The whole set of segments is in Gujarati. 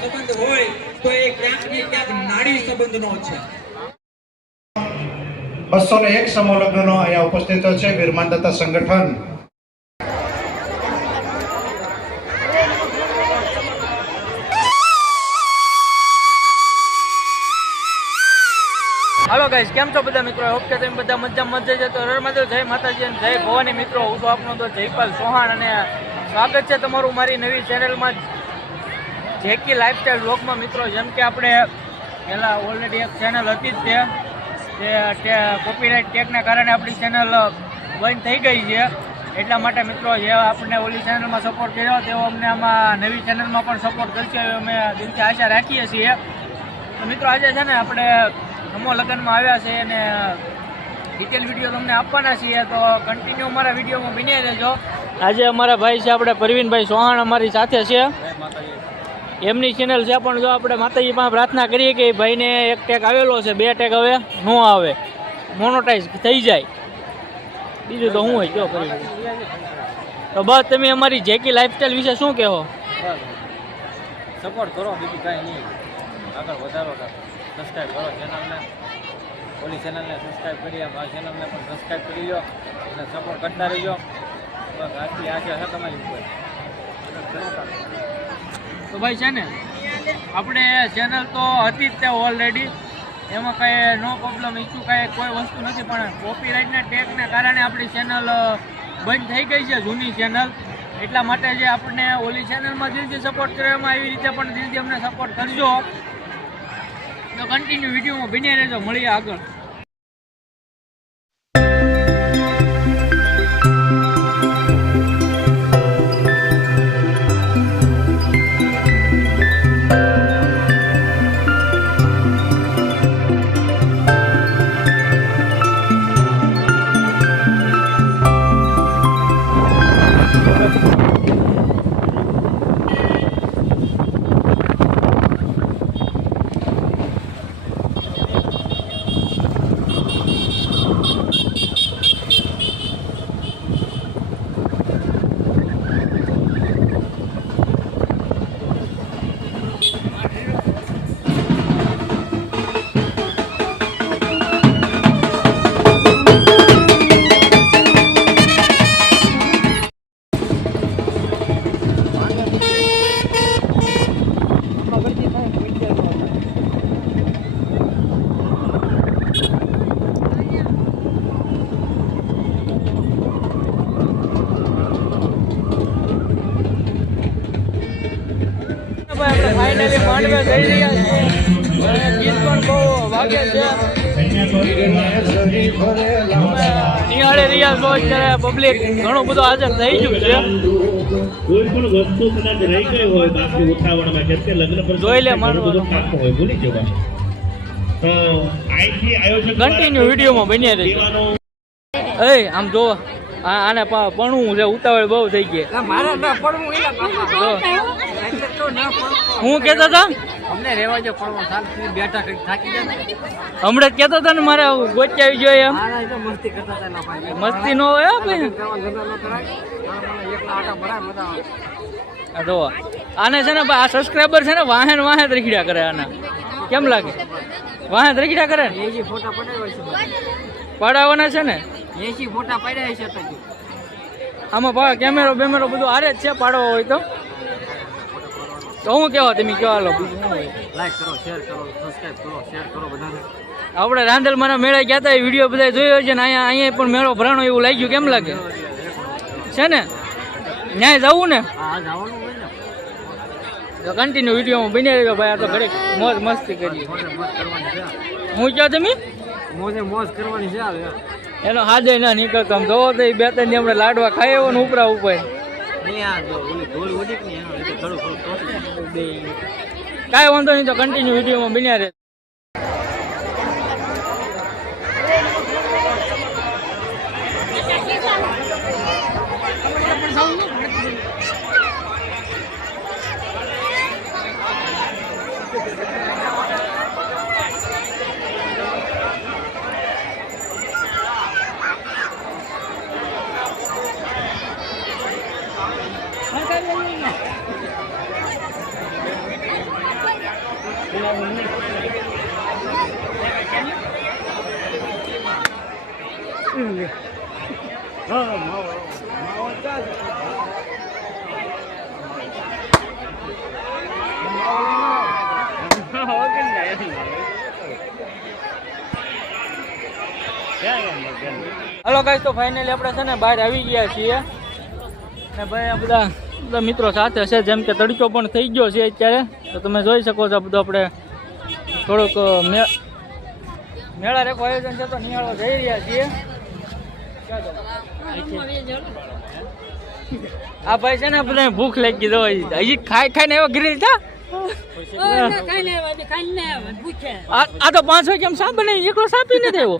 સંબંધ હોય તો એ ક્યાંક ને ક્યાંક નાડી સંબંધનો છે. 201 સમૂહ લગ્નનો અહીંયા ઉપસ્થિત છે વીરમાનદાતા સંગઠન. હાલો ગાઈસ, કેમ છો બધા મિત્રો? હોપ કે તમે બધા મજામાં જ તો રણમાદેવ જય માતાજી અને જય ભવાની મિત્રો. હું તો આપણો તો જયપાલ ચૌહાણ અને સ્વાગત છે તમારું મારી નવી ચેનલમાં જેકી લાઈફસ્ટાઈલ વ્લોગમાં. મિત્રો, જેમ કે આપણે પહેલાં ઓલરેડી એક ચેનલ હતી જ તે કોપીરાઇટ ટેગના કારણે આપણી ચેનલ બંધ થઈ ગઈ છે. એટલા માટે મિત્રો, જે આપણને ઓલી ચેનલમાં સપોર્ટ કર્યો તેવો અમને આમાં નવી ચેનલમાં પણ સપોર્ટ કરશે એવી અમે દિલથી આશા રાખીએ છીએ. તો મિત્રો, આજે છે ને આપણે સમૂહ લગ્નમાં આવ્યા છે અને ડિટેલ વિડીયો તમને આપવાના છીએ, તો કન્ટિન્યુ અમારા વિડીયોમાં બની રહેજો. આજે અમારા ભાઈ છે આપણે પરવીનભાઈ ચૌહાણ અમારી સાથે છે. એમની ચેનલ છે, પણ જો આપણે માતાજી પાસે પ્રાર્થના કરીએ કે ભાઈને એક ટેગ આવેલો છે, 2 ટેગ હવે ન આવે, મોનોટાઈઝ થઈ જાય. બીજું તો હું હોય જો કરી. તો બસ તમે અમારી જેકી લાઈફસ્ટાઈલ વિશે શું કહો? સપોર્ટ કરો, બીજું કાંઈ નહીં. આગળ વધારો, સબસ્ક્રાઈબ કરો ચેનલને, ઓલી ચેનલને સબસ્ક્રાઈબ કરી, આ ચેનલને પણ સબસ્ક્રાઈબ કરી લો અને સપોર્ટ કરતા રહીજો. બસ આટલી આશા છે તમારી ઉપર. તો ભાઈ છે ને, આપણે ચેનલ તો હતી જ તે ઓલરેડી, એમાં કાંઈ નો પ્રોબ્લેમ, ઇસ્યુ કાંઈ કોઈ વસ્તુ નથી, પણ કોપીરાઇટના ટેગને કારણે આપણી ચેનલ બંધ થઈ ગઈ છે, જૂની ચેનલ. એટલા માટે જે આપણને ઓલી ચેનલમાં દિલથી સપોર્ટ કરવામાં એવી રીતે પણ દિલથી અમને સપોર્ટ કરજો. તો કન્ટિન્યુ વિડીયોમાં બની રહેજો, મળીએ આગળ. ફાઇનલી માંડવે જઈ રહ્યા છીએ અને ગીત પણ બહુ વાગે છે. નિહાળે રહ્યા છો અત્યારે પબ્લિક ઘણું બધું હાજર થઈ ગયું છે. કોઈ પણ વસ્તુ કદાચ રહી ગઈ હોય બાકી ઉઠાવવામાં, જેમ કે લગ્ન પર જોઈ લે મારું કામ હોય ભૂલી જવાનું. તો આઈથી આયોજક કન્ટિન્યુ વિડીયોમાં બની રહેજો. એ આમ જો આને પડવું છે, ઉતાવળ બહુ થઈ ગઈ. હું કેતો હતો અમને રહેવા જો પડવો, બેઠા કરી થાકી જાય. હમણાં જ કેતો હતો ને મારે ગોચી આવી જોઈએ એમ. મસ્તી કરતા હતા, મસ્તી ન હોય ભાઈ. જો આને છે ને આ સબસ્ક્રાઈબર છે ને વાહે રખડ્યા કરે. આના કેમ લાગે? વાહે રખડ્યા કરે ને. ફોટા પડાવવાના છે ને, 80 ફોટા પડ્યા છે. આમાં કેમેરો બેમેરો બધું આરે જ છે, પાડવા હોય તો હું કેવો તમે કહો? હાલો બીજું શું હોય? લાઈક કરો, શેર કરો, સબસ્ક્રાઇબ કરો, શેર કરો બધાને. આપણે રાંદલમાના મેળા ગયા હતા, વિડીયો બધા જોયો છે ને. અહીંયા પણ મેળો ભરાણો એવું લાગ્યું. કેમ લાગે છે ને? ન્યાય જવું ને? હા, જવાનું હોય ને. તો કન્ટિન્યુ વિડીયોમાં બની રહ્યો ભાઈ. આ તો ઘરે મોજ મસ્તી કરીએ. હું કહો તમે? મોજ કરવાની છે. એનો હાજે ના નીકળતો આમ જોવો તો 2-3 હમણાં લાડવા ખાઈ આવ્યો ને ઉપરા ઉપર. કાંઈ વાંધો નહીં, તો કન્ટિન્યુ વિડીયોમાં બન્યા રહે. હલો ગાઈસ, તો ફાઇનલી આપણે છે ને બહાર આવી ગયા છીએ ને ભાઈ આ બધા મિત્રો સાથે છે. જેમ કે તડકો પણ થઈ ગયો છે અત્યારે, તો તમે જોઈ શકો છો. બધું આપણે થોડુંક મેળા રેખો આયોજન છે તો નિહાળવા જઈ રહ્યા છીએ. આ ભાઈ છે ને બધા ભૂખ લાગી ગઈ હજી ખાઈ ખાઈને એવા ગીરી હતા. આ તો 5 વાગે કેમ સાપ બને? એકલો સાપી નથી આવ્યો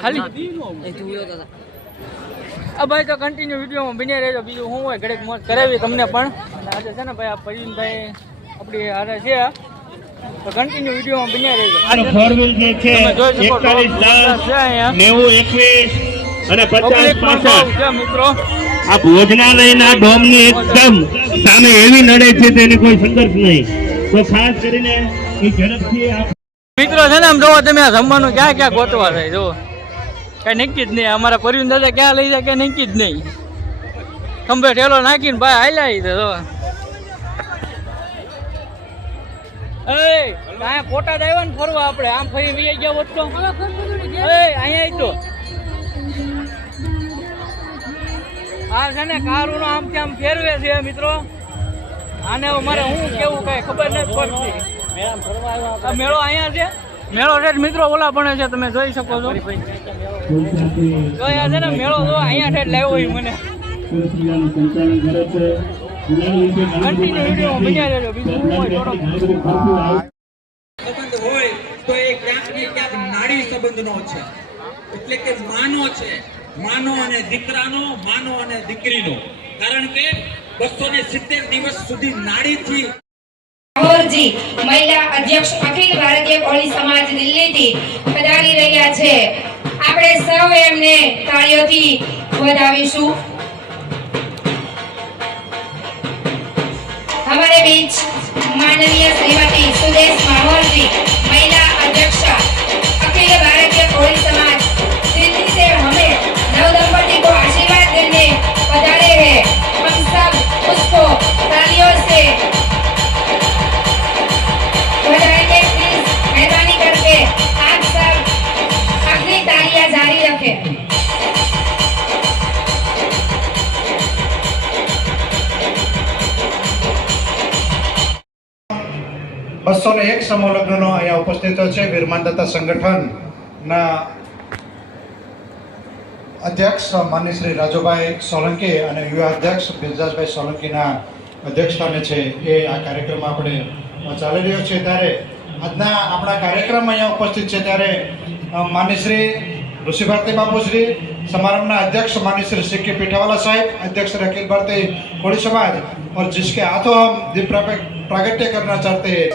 ખાલી. આ ભાઈ તો કન્ટિન્યુ વિડીયોમાં બન્યા રહેજો. બીજું શું હોય ઘડીક મોજ કરાવી તમને પણ. આજે છે ને ભાઈ આ પ્રવીણભાઈ આપણી હારે છે, તો કન્ટિન્યુ વિડીયોમાં બન્યા રહેજો. આનો ફોર વ્હીલ જે છે 41 10 90 21 અને 50 65 મિત્રો આ ભોજનાલયના ડોમની એકદમ સામે એવી નડે છે તેની કોઈ સંઘર્ષ નહીં. તો ખાસ કરીને એ ઝડપથી આ મિત્રો છે ને આમ જોવો તમે આ જમવાનું ક્યાં ક્યાં ગોતવા થાય જો કઈ નક્કી જ નહીં. અમારા પરિવાર દાદા ક્યાં લઈ જાય કઈ નક્કી જ નહીં. ખંભે ઠેલો નાખીને ભાઈ હાલ્યા છે જો. અહીંયા ફોટા જ આવ્યા ને ફરવા આપણે આમ ફરી વી ગયા હોત તો અહીંયા તો આ છે ને કારું નો આમ આમ ફેરવે છે મિત્રો. આને મારે શું કેવું કઈ ખબર નથી પડતી. આ મેળો અહીંયા છે, મેળો છે મિત્રો ઓલા પણ છે તમે જોઈ શકો છો. જો અહીંયા છે ને મેળો જો અહીંયા ઠેઠ લાવ્યો હોય મને. કન્ટિન્યુ વિડીયો બન્યા રહેજો. બીજું શું હોય થોડો સંબંધ હોય તો એ ક્યાંક ને ક્યાંક નાડી સંબંધનો છે. એટલે કે માનો છે, માનો અને દીકરાનો, માનો અને દીકરીનો. કારણ કે 270 દિવસ સુધી નાડીથી રાહોલજી મહિલા અધ્યક્ષ અખિલ ભારતીય કોળી સમાજ દિલ્હીથી પધારી રહ્યા છે. આપણે સૌ એમને તાળીઓથી વધાવીશું. हमारे बीच माननीय श्रीमती सुदेश माहौल जी महिला अध्यक्ष अखिल भारतीय कोળી समाज दिल्ली से हमें नवदंपति को आशीर्वाद देने पधारे हैं. हम सब उसको तालियों से बधाएंगे. प्लीज मेहरबानी करके आप सब अपनी तालियां जारी रखें. 201 સમૂહ લગ્નનો અહીંયા ઉપસ્થિત છે. વીરમાનદાતા સંગઠનના અધ્યક્ષ માનનીય શ્રી રાજુભાઈ સોલંકી અને યુવા અધ્યક્ષ બિરજાસભાઈ સોલંકીના અધ્યક્ષસ્થાને છે એ આ કાર્યક્રમ આપણે ચાલી રહ્યો છે. ત્યારે આજના આપણા કાર્યક્રમ અહીંયા ઉપસ્થિત છે ત્યારે માનનીય શ્રી ઋષિ ભારતી બાપુશ્રી, समारंभ अध्यक्ष माननीय श्री सी के पीठावाला साहब, अध्यक्ष अखिल भारतीय कोળી समाज, और जिसके हाथों हम दीप प्रागट्य करना चाहते हैं